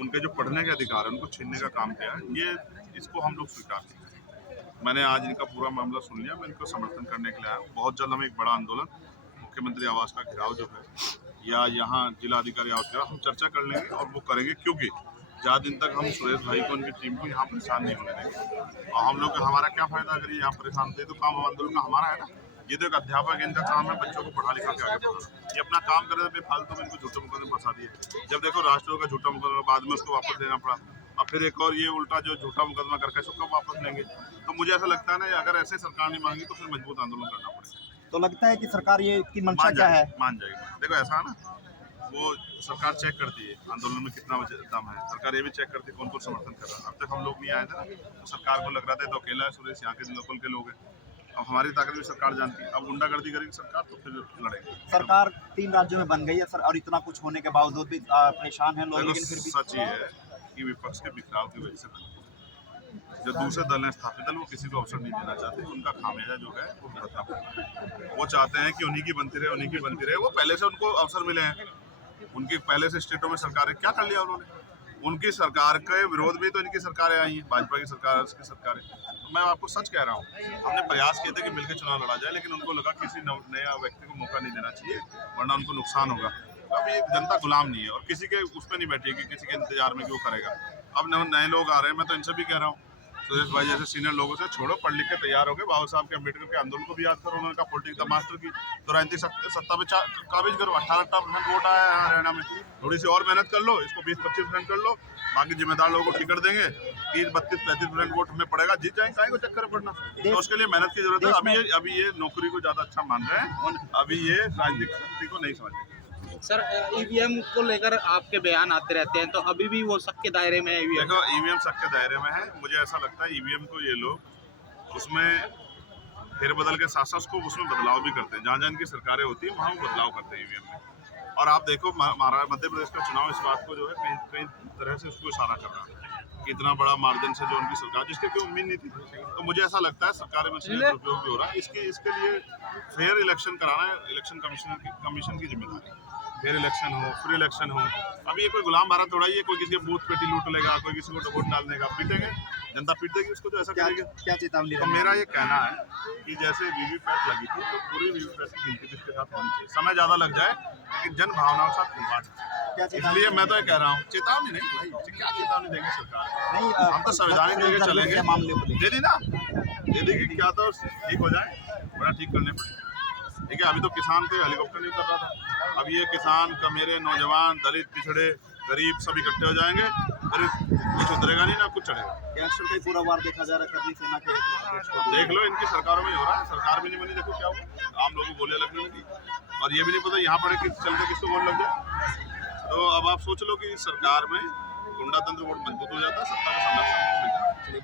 उनके जो पढ़ने के अधिकार है उनको छीनने का काम किया है, ये इसको हम लोग स्वीकार नहीं करेंगे। मैंने आज इनका पूरा मामला सुन लिया, मैं इनको समर्थन करने के लिए आया हूँ। बहुत जल्द हम एक बड़ा आंदोलन, मुख्यमंत्री आवास का घेराव जो है या यहाँ जिला अधिकारी आवास का, हम चर्चा कर लेंगे और वो करेंगे, क्योंकि ज़्यादा दिन तक हम सुरेश भाई को उनकी टीम को यहाँ परेशान नहीं होने देंगे। और हम लोग हमारा क्या फायदा अगर ये यहाँ परेशान थे, तो काम आंदोलन का हमारा है ना। ये तो एक अध्यापक है, इनका काम है बच्चों को पढ़ा लिखा के आगे बढ़ाना। ये अपना काम करे तो बेफालतू में इनको झूठे मुकदमे फंसा दिए। जब देखो राष्ट्रों का झूठा मुकदमा बाद में उसको वापस लेना पड़ा, और फिर एक और ये उल्टा जो झूठा मुकदमा करके इसको कब वापस लेंगे। तो मुझे ऐसा लगता है ना, अगर ऐसे सरकार नहीं मांगी तो फिर मजबूत आंदोलन करना पड़ेगा। तो लगता है कि सरकार ये की मंशा क्या है? मान जाएगी। देखो ऐसा है ना, वो सरकार चेक करती है आंदोलन में कितना दम है। सरकार ये भी चेक करती है कौन कौन समर्थन कर रहा है। अब तक हम लोग नहीं आए थे ना, तो सरकार को लग रहा था तो अकेला है सुरेश, यहाँ के लोकल के लोग हैं। अब हमारी ताकत भी सरकार जानती है। अब गुंडागर्दी करेगी सरकार तो फिर लड़ेगी। सरकार 3 राज्यों में बन गई है सर, और इतना कुछ होने के बावजूद भी परेशान है लोग, लेकिन फिर भी सच ये है कि विपक्ष के बिखराव की वजह से बनी है। जो दूसरे दल हैं, स्थापित दल, वो किसी को अवसर नहीं देना चाहते। उनका खामियाजा जो है वो भुगतना पड़ेगा। वो चाहते हैं कि उन्हीं की बनती रहे, उन्हीं की बनती रहे। वो पहले से उनको अवसर मिले हैं, उनकी पहले से स्टेटों में सरकारें क्या कर लिया उन्होंने। उनकी सरकार के विरोध में तो इनकी सरकारें आई हैं, भाजपा की सरकार, उसकी सरकारें। तो मैं आपको सच कह रहा हूँ, हमने प्रयास किए थे कि मिलकर चुनाव लड़ा जाए, लेकिन उनको लगा किसी नया व्यक्ति को मौका नहीं देना चाहिए, वरना उनको नुकसान होगा। अब ये जनता गुलाम नहीं है और किसी के उस पर नहीं बैठेगी, किसी के इंतजार में क्यों करेगा। अब नए लोग आ रहे हैं, मैं तो इनसे भी कह रहा हूँ, सुरेश भाई जैसे सीनियर लोगों से छोड़ो, पढ़ लिख के तैयार हो गए। बाबा साहब के अम्बेडकर के आंदोलन को भी याद करो, उन्होंने कहा पॉलिटिक्स द मास्टर की। तो राजनीतिक सत्ता पे काबिज करो। 18% वोट आया है हरियाणा में, थोड़ी सी और मेहनत कर लो, इसको 20-25% कर लो, बाकी जिम्मेदार लोगों को टिकट देंगे, 30-32-33% वोट हमें पड़ेगा, जीत जाएंगे। काहे को चक्कर पड़ना, तो उसके लिए मेहनत की जरूरत है। अभी ये नौकरी को ज्यादा अच्छा मान रहे हैं, अभी ये राजनीतिक शक्ति को नहीं समझ रहे। सर, ईवीएम को लेकर आपके बयान आते रहते हैं, तो अभी भी वो शक के दायरे में है ईवीएम? देखो, ईवीएम शक के दायरे में है। मुझे ऐसा लगता है ईवीएम को ये लोग उसमें फेरबदल के साथ साथ उसको उसमें बदलाव भी करते हैं। जहाँ जहाँ इनकी सरकारें होती हैं वहाँ वो बदलाव करते हैं ईवीएम में। और आप देखो, मध्य प्रदेश का चुनाव इस बात को जो है कई तरह से उसको इशारा कर रहा है कि इतना बड़ा मार्जिन से जो उनकी सरकार, जिसके कोई उम्मीद नहीं थी। तो मुझे ऐसा लगता है सरकार में दुरुपयोग भी हो रहा है। इसके लिए फेयर इलेक्शन कराना इलेक्शन कमीशन की जिम्मेदारी। फेयर इलेक्शन हो, फ्री इलेक्शन हो। अभी ये कोई गुलाम भारत थोड़ा ही है, कोई किसी के बूथ पेटी लूट लेगा, कोई किसी को वोट डाल देगा, पीटेंगे, जनता पीट देगी उसको, तो ऐसा करेंगे। क्या चेतावनी? तो मेरा ये कहना है कि जैसे वीवीपैट लगी थी, तो पूरी वीवीपैट की गिनती इसके साथ होनी चाहिए। समय ज़्यादा लग जाए लेकिन जन भावनाओं के साथ खिलवाड़। इसलिए मैं तो ये कह रहा हूँ, चेतावनी नहीं भाई, क्या चेतावनी देंगे सरकार? नहीं, हम तो संवैधानिक देके चलेंगे। मामले को दे दी ना, दे देगी, क्या तो ठीक हो जाए, बड़ा ठीक करने पड़ेगा। ठीक है, अभी तो किसान थे, हेलीकॉप्टर नहीं कर रहा था। अब ये किसान का, मेरे नौजवान, दलित, पिछड़े, गरीब सब इकट्ठे हो जाएंगे, फिर कुछ उतरेगा नहीं ना कुछ चढ़ेगा। गैंगस्टर का पूरा वार देखा जा रहा है करनी सेना के। देख लो, इनकी सरकारों में ही हो रहा है। सरकार भी नहीं बनी, देखो क्या हुआ, आम लोगों को गोलियां लगने लगी, और ये भी नहीं पता यहाँ पड़े किस चलते किसको गोल लग जाए। तो अब आप सोच लो कि सरकार में गुंडा तंत्र बहुत मजबूत हो जाता है, सत्ता का संरक्षण मिल जाता है।